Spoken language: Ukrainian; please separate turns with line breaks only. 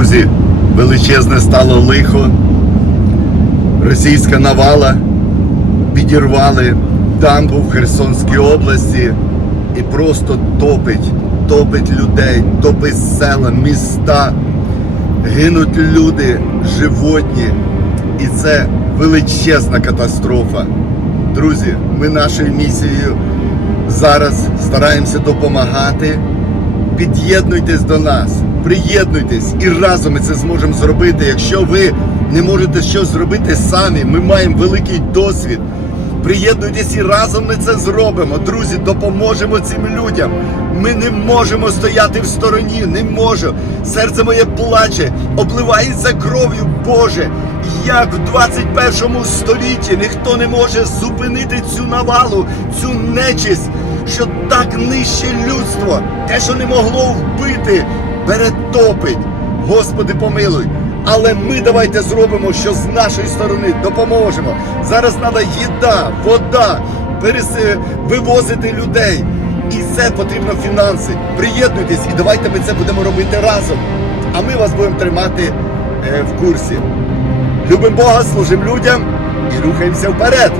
Друзі, величезне стало лихо. Російська навала підірвали дамбу в Херсонській області і просто топить, топить людей, топить села, міста. Гинуть люди, животні. І це величезна катастрофа. Друзі, ми нашою місією зараз стараємося допомагати. Під'єднуйтесь до нас, приєднуйтесь і разом ми це зможемо зробити. Якщо ви не можете щось зробити самі, ми маємо великий досвід. Приєднуйтесь і разом ми це зробимо. Друзі, допоможемо цим людям. Ми не можемо стояти в стороні, не можу. Серце моє плаче, обливається кров'ю Боже. Як в 21 столітті ніхто не може зупинити цю навалу, цю нечисть, що так нижче людство, те, що не могло вбити, перетопить. Господи, помилуй. Але ми давайте зробимо, що з нашої сторони допоможемо. Зараз треба їда, вода, перес- вивозити людей. І це потрібно фінанси. Приєднуйтесь і давайте ми це будемо робити разом. А ми вас будемо тримати е, в курсі. Любимо Бога, служимо людям і рухаємося вперед.